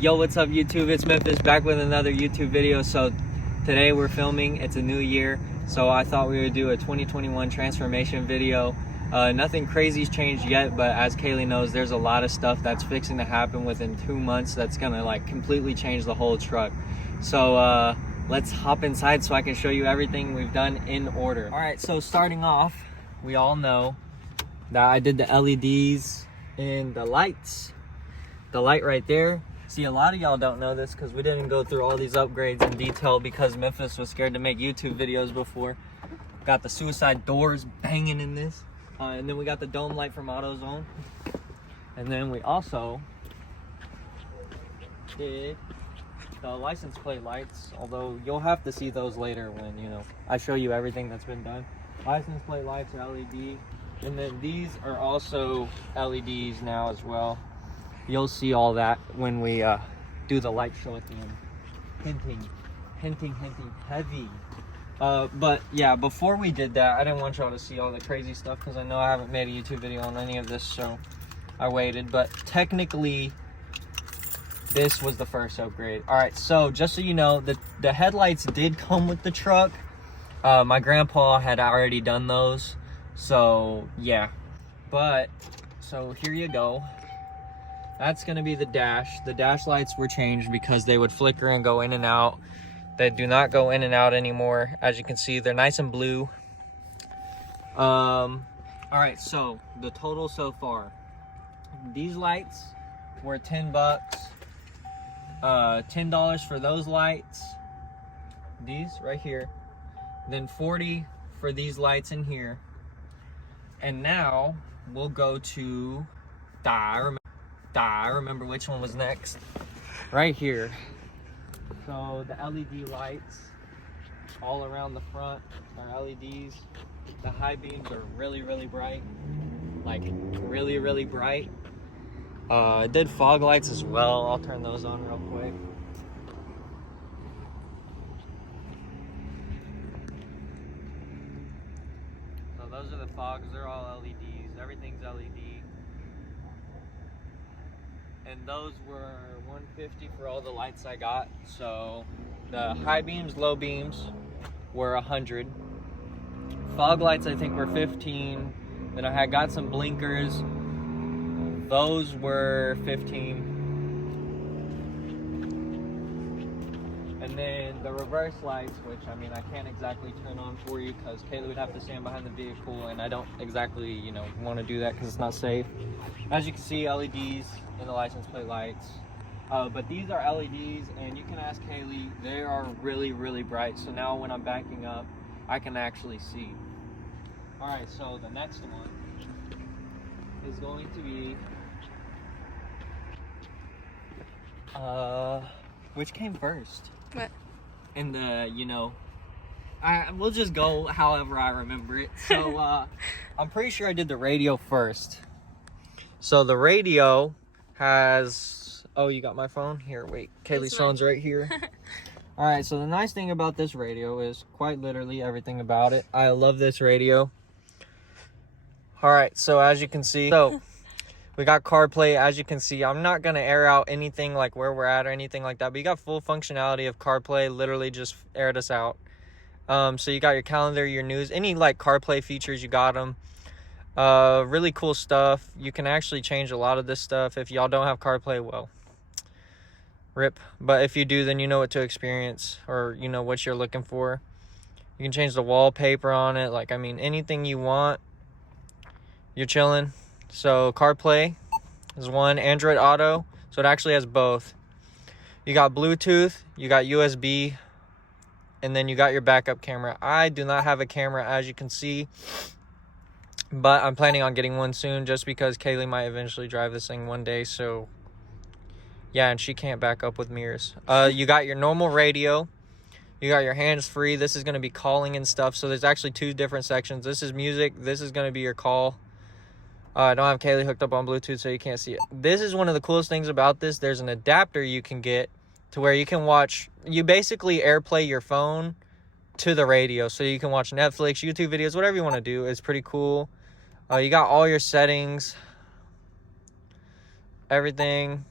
Yo, what's up YouTube? It's Memphis back with another YouTube video. So today we're filming, it's a new year, so I thought we would do a 2021 transformation video. Nothing crazy's changed yet, but as Kaylee knows, there's a lot of stuff that's fixing to happen within 2 months that's gonna like completely change the whole truck. So let's hop inside so I can show you everything we've done in order. All right, so starting off, we all know that I did the LEDs and the lights. The light right there. See, a lot of y'all don't know this because we didn't go through all these upgrades in detail because Memphis was scared to make YouTube videos before. Got the suicide doors banging in this. And then we got the dome light from AutoZone. And then we also did the license plate lights, although you'll have to see those later when, you know, I show you everything that's been done. License plate lights are LED. And then these are also LEDs now as well. You'll see all that when we do the light show at the end. Hinting heavy. But yeah, before we did that, I didn't want y'all to see all the crazy stuff because I know I haven't made a YouTube video on any of this, so I waited. But technically, this was the first upgrade. All right, so just so you know, the headlights did come with the truck. My grandpa had already done those, so yeah. But so here you go. That's gonna be the dash. The dash lights were changed because they would flicker and go in and out. They do not go in and out anymore. As you can see, they're nice and blue. All right, so the total so far. These lights were 10 bucks. $10 for those lights. These right here. Then 40 for these lights in here. And now we'll go to I remember which one was next. Right here. So the LED lights all around the front are LEDs. The high beams are really bright. Like really bright. I did fog lights as well. I'll turn those on real quick. So those are the fogs, they're all LEDs. Everything's LED. And those were $150 for all the lights I got. So the high beams, low beams were $100. Fog lights I think were $15. Then I had got some blinkers. Those were $15. And then the reverse lights, which I mean I can't exactly turn on for you because Kaylee would have to stand behind the vehicle, and I don't exactly, you know, want to do that because it's not safe. As you can see, LEDs and the license plate lights. But these are LEDs, and you can ask Kaylee, they are really bright. So now when I'm backing up, I can actually see. All right, so the next one is going to be, which came first? What? In the, you know, we'll just go however I remember it. So I'm pretty sure I did the radio first. So the radio has, oh, you got my phone? Here, wait, Kaylee's phone's right here. All right, so the nice thing about this radio is quite literally everything about it. I love this radio. All right, so as you can see, so we got CarPlay. As you can see, I'm not gonna air out anything like where we're at or anything like that, but you got full functionality of CarPlay. Literally just aired us out. So you got your calendar, your news, any like CarPlay features, you got them. Really cool stuff. You can actually change a lot of this stuff. If y'all don't have CarPlay, well, rip. But if you do, then you know what to experience, or you know what you're looking for. You can change the wallpaper on it. Like, I mean, anything you want, you're chilling. So CarPlay is one. Android Auto, so it actually has both. You got Bluetooth, you got USB, and then you got your backup camera. I do not have a camera, as you can see, but I'm planning on getting one soon just because Kaylee might eventually drive this thing one day. So yeah, and she can't back up with mirrors. You got your normal radio. You got your hands-free. This is going to be calling and stuff. So there's actually two different sections. This is music. This is going to be your call. I don't have Kaylee hooked up on Bluetooth, so you can't see it. This is one of the coolest things about this. There's an adapter you can get to where you can watch. You basically AirPlay your phone to the radio. So you can watch Netflix, YouTube videos, whatever you want to do. It's pretty cool. You got all your settings. everything.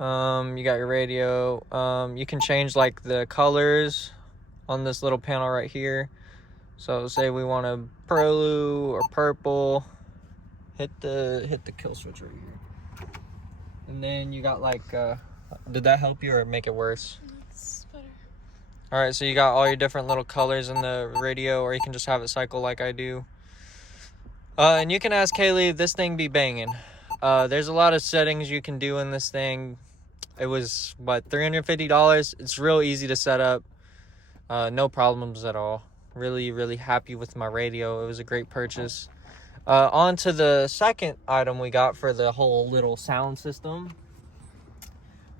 You got your radio. You can change like the colors on this little panel right here. So say we want a blue or purple, hit the kill switch right here. And then you got like, did that help you or make it worse? That's better. All right, so you got all your different little colors in the radio, or you can just have it cycle like I do. And you can ask Kaylee, this thing be banging. There's a lot of settings you can do in this thing. It was, what, $350? It's real easy to set up. No problems at all. Really, really happy with my radio. It was a great purchase. On to the second item we got for the whole little sound system.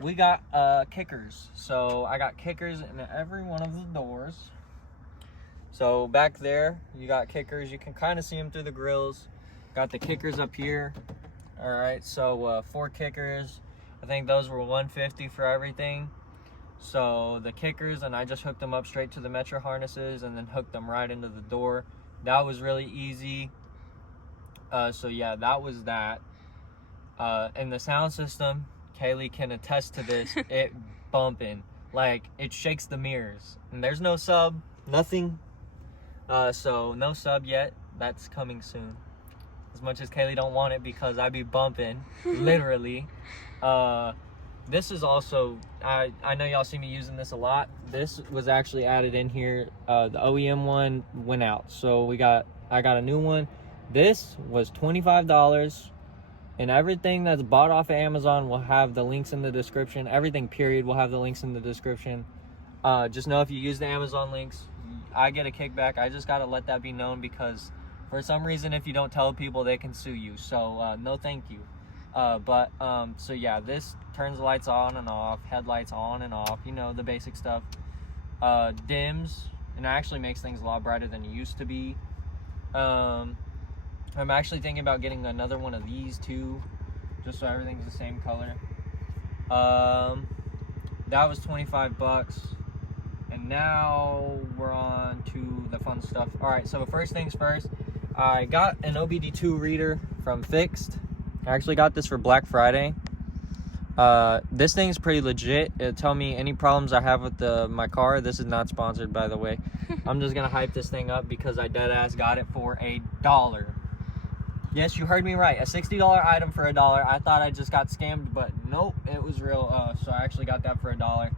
We got kickers. So I got kickers in every one of the doors. So back there, you got kickers. You can kind of see them through the grills. Got the kickers up here. All right, so 4 kickers. I think those were $150 for everything. So the kickers, and I just hooked them up straight to the Metro harnesses and then hooked them right into the door. That was really easy. So yeah, that was that. And the sound system, Kaylee can attest to this, it bumping. Like, it shakes the mirrors. And there's no sub, nothing. So no sub yet. That's coming soon. As much as Kaylee don't want it because I be bumping, literally. This is also, I know y'all see me using this a lot. This was actually added in here. The OEM one went out. So I got a new one. This was $25. And everything that's bought off of Amazon will have the links in the description. Everything, period, will have the links in the description. Just know if you use the Amazon links, I get a kickback. I just got to let that be known because for some reason, if you don't tell people, they can sue you. So, no thank you. So yeah, this turns the lights on and off, headlights on and off, you know, the basic stuff. Dims, and it actually makes things a lot brighter than it used to be. I'm actually thinking about getting another one of these too, just so everything's the same color. That was $25. And now we're on to the fun stuff. All right, so first things first, I got an OBD2 reader from Fixed. I actually got this for Black Friday. This thing's pretty legit. It'll tell me any problems I have with my car. This is not sponsored, by the way. I'm just gonna hype this thing up because I deadass got it for $1. Yes, you heard me right. A $60 item for $1. I thought I just got scammed, but nope, it was real. So I actually got that for $1.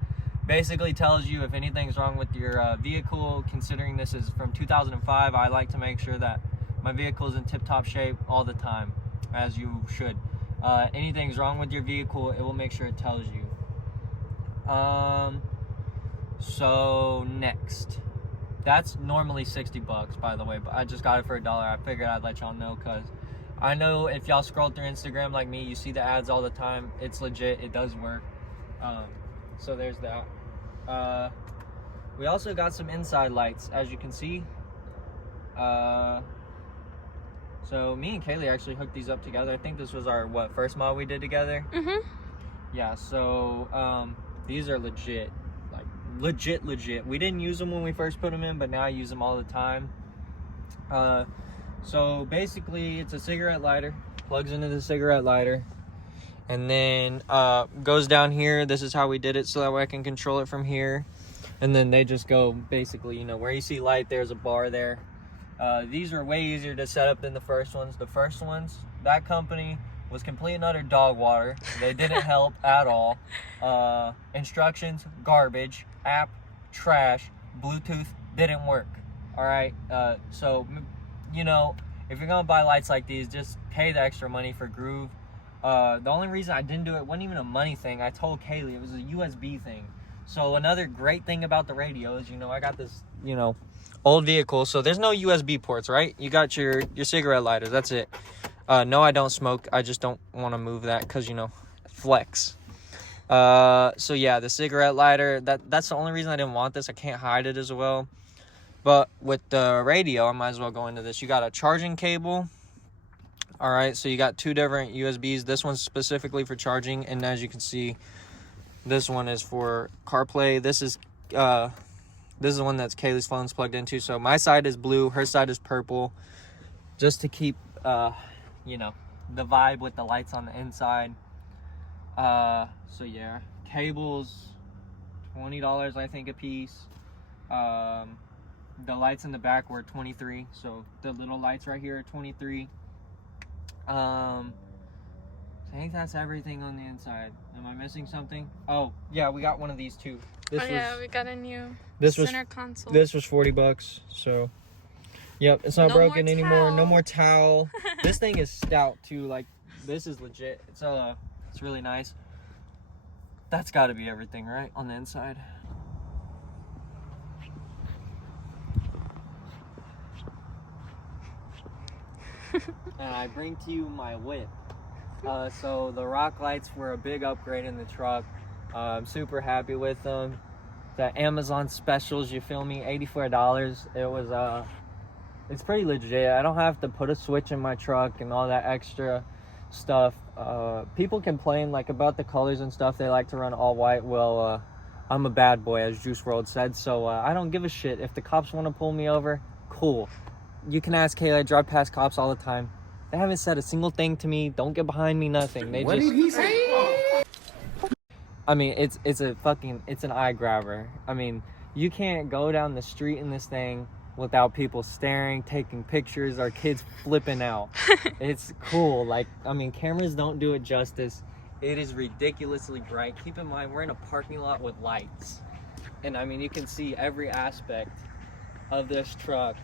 Basically tells you if anything's wrong with your vehicle. Considering this is from 2005, I like to make sure that my vehicle is in tip-top shape all the time, as you should. Anything's wrong with your vehicle, it will make sure it tells you. So next, that's normally $60, by the way, but I just got it for $1. I figured I'd let y'all know because I know if y'all scroll through Instagram like me, you see the ads all the time. It's legit, it does work. So there's that. We also got some inside lights, as you can see. So me and Kaylee actually hooked these up together. I think this was our, first mod we did together? Mm-hmm. Yeah, so these are legit. Like, legit. We didn't use them when we first put them in, but now I use them all the time. So basically, it's a cigarette lighter. Plugs into the cigarette lighter. And then goes down here. This is how we did it, so that way I can control it from here. And then they just go, basically, you know, where you see light, there's a bar there. These are way easier to set up than the first ones. The first ones, that company was complete and utter dog water. They didn't help at all. Instructions, garbage. App, trash. Bluetooth, didn't work. All right. So, you know, if you're going to buy lights like these, just pay the extra money for Groove. The only reason I didn't do it wasn't even a money thing. I told Kaylee it was a USB thing. So another great thing about the radio is, you know, I got this, you know, old vehicle, so there's no USB ports, right? You got your cigarette lighters, that's it. No, I don't smoke. I just don't want to move that because, you know, flex. So yeah, the cigarette lighter, that's the only reason I didn't want this. I can't hide it as well. But with the radio, I might as well go into this. You got a charging cable. All right, so you got 2 different USBs. This one's specifically for charging, and as you can see, this one is for CarPlay. This is the one that's Kaylee's phone's plugged into. So my side is blue, her side is purple, just to keep, you know, the vibe with the lights on the inside. So yeah, cables, $20 I think a piece. The lights in the back were 23, so the little lights right here are 23. I think that's everything on the inside. Am I missing something? Oh yeah, we got one of these too. We got a new center console. This was $40, so yep, it's not broken anymore. No more towel. This thing is stout too. Like, this is legit. It's really nice. That's got to be everything, right, on the inside. And I bring to you my whip. So the rock lights were a big upgrade in the truck. I'm super happy with them. The Amazon specials, you feel me? $84. It was it's pretty legit. I don't have to put a switch in my truck and all that extra stuff. People complain like about the colors and stuff. They like to run all white. Well, I'm a bad boy, as Juice WRLD said, so I don't give a shit. If the cops want to pull me over, cool. You can ask Kayla. I drive past cops all the time. They haven't said a single thing to me. Don't get behind me, nothing. They what just... did he say? I mean, it's an eye grabber. I mean, you can't go down the street in this thing without people staring, taking pictures, or kids flipping out. It's cool. Like, I mean, cameras don't do it justice. It is ridiculously bright. Keep in mind, we're in a parking lot with lights. And I mean, you can see every aspect of this truck.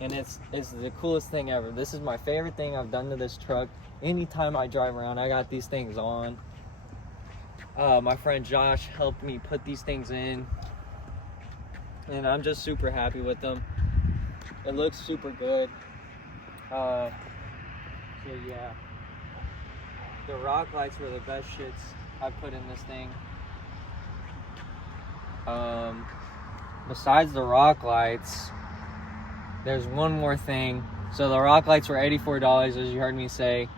And it's the coolest thing ever. This is my favorite thing I've done to this truck. Anytime I drive around, I got these things on. My friend Josh helped me put these things in. And I'm just super happy with them. It looks super good. So yeah. The rock lights were the best shits I put in this thing. Besides the rock lights, there's one more thing. So the rock lights were $84, as you heard me say.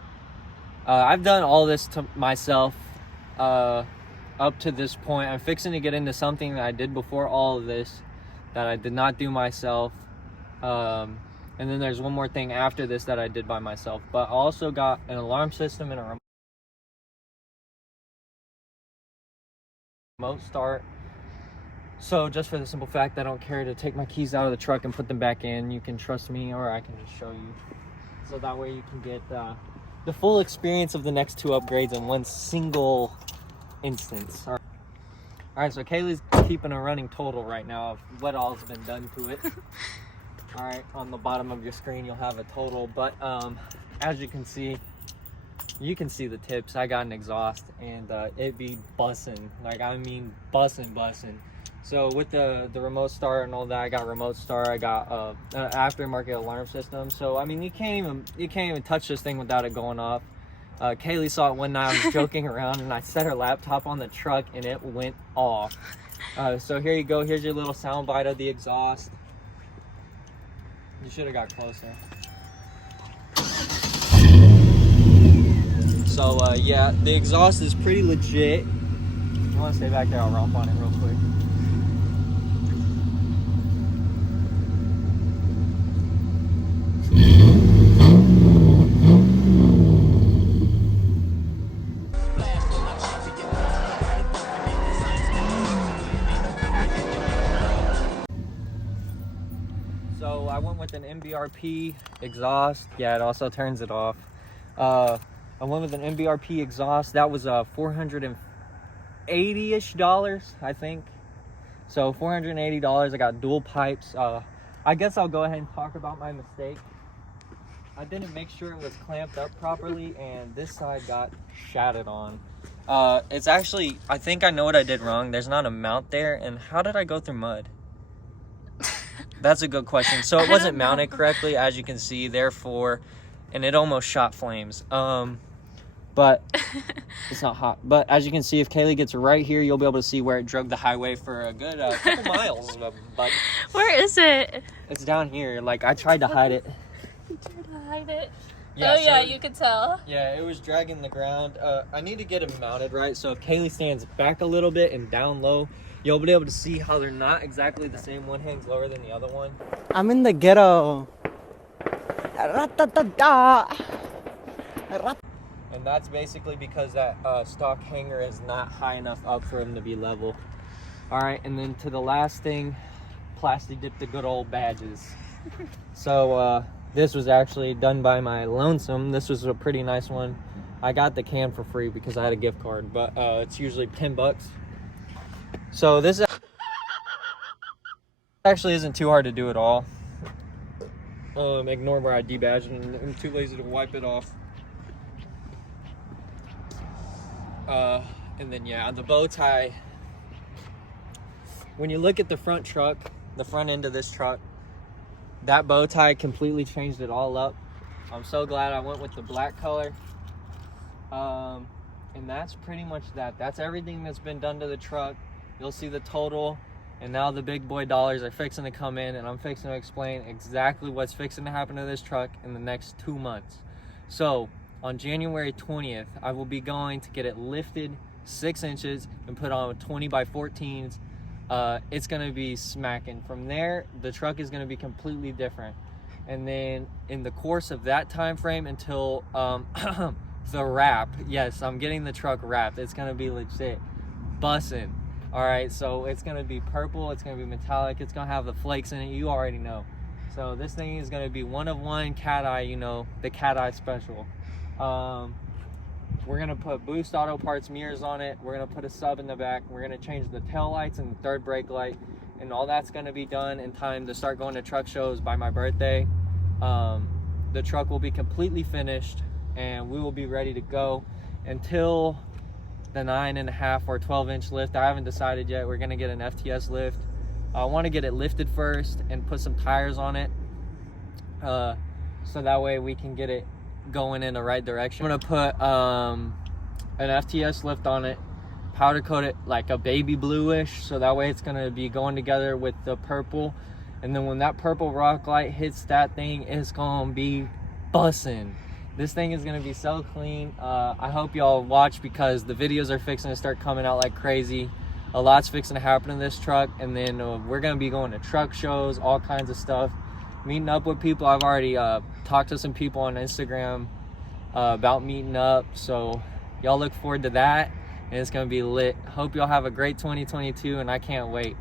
I've done all this to myself up to this point. I'm fixing to get into something that I did before all of this that I did not do myself. And then there's one more thing after this that I did by myself. But I also got an alarm system and a remote start. So just for the simple fact that I don't care to take my keys out of the truck and put them back in, you can trust me, or I can just show you. So that way you can get the full experience of the next two upgrades in one single instance. All right, so Kaylee's keeping a running total right now of what all's been done to it. All right, on the bottom of your screen you'll have a total, but as you can see the tips. I got an exhaust, and it be bussin', like, I mean bussin'. So with the remote start and all that, I got remote start. I got an aftermarket alarm system. So I mean, you can't even touch this thing without it going off. Kaylee saw it one night. I was joking around, and I set her laptop on the truck, and it went off. So here you go. Here's your little sound bite of the exhaust. You should have got closer. So yeah, the exhaust is pretty legit. If you want to stay back there, I'll romp on it real quick. So I went with an MBRP exhaust. Yeah, it also turns it off. I went with an MBRP exhaust. That was $480-ish, I think. So $480. I got dual pipes. I guess I'll go ahead and talk about my mistake. I didn't make sure it was clamped up properly, and this side got shattered on. It's actually, I think I know what I did wrong. There's not a mount there, and how did I go through mud? That's a good question. So it wasn't mounted correctly, as you can see, therefore, and it almost shot flames. But it's not hot. But as you can see, if Kaylee gets right here, you'll be able to see where it drug the highway for a good couple miles. But where is it? It's down here. Like, I tried to hide it. You tried to hide it? Yeah, oh, yeah, you could tell. Yeah, it was dragging the ground. I need to get it mounted right. So if Kaylee stands back a little bit and down low, you'll be able to see how they're not exactly the same. One hangs lower than the other one. I'm in the ghetto. And that's basically because that stock hanger is not high enough up for him to be level. All right, and then to the last thing, plastic dip the good old badges. So this was actually done by my lonesome. This was a pretty nice one. I got the can for free because I had a gift card, but it's usually $10. So this actually isn't too hard to do at all. Ignore where I debadged and I'm too lazy to wipe it off. And then yeah, the bow tie. When you look at the front truck, the front end of this truck, that bow tie completely changed it all up. I'm so glad I went with the black color. And that's pretty much that. That's everything that's been done to the truck. You'll see the total. And now the big boy dollars are fixing to come in, and I'm fixing to explain exactly what's fixing to happen to this truck in the next 2 months. So on January 20th, I will be going to get it lifted 6 inches and put on 20 by 14s. It's gonna be smacking. From there, the truck is gonna be completely different. And then in the course of that time frame until the wrap, yes, I'm getting the truck wrapped. It's gonna be legit bussin'. All right, so it's gonna be purple, it's gonna be metallic, it's gonna have the flakes in it, you already know. So this thing is gonna be one of one cat eye, you know, the cat eye special. We're gonna put Boost Auto Parts mirrors on it. We're gonna put a sub in the back. We're gonna change the tail lights and the third brake light, and all that's gonna be done in time to start going to truck shows by my birthday. The truck will be completely finished, and we will be ready to go until the 9.5 or 12-inch lift. I haven't decided yet. We're gonna get an FTS lift. I want to get it lifted first and put some tires on it, so that way we can get it going in the right direction. I'm gonna put an FTS lift on it, powder coat it like a baby bluish, so that way it's gonna be going together with the purple. And then when that purple rock light hits that thing, it's gonna be bussin'. This thing is gonna be so clean. I hope y'all watch because the videos are fixing to start coming out like crazy. A lot's fixing to happen in this truck, and then we're gonna be going to truck shows, all kinds of stuff, meeting up with people. I've already talked to some people on Instagram about meeting up, so y'all look forward to that, and it's gonna be lit. Hope y'all have a great 2022, and I can't wait.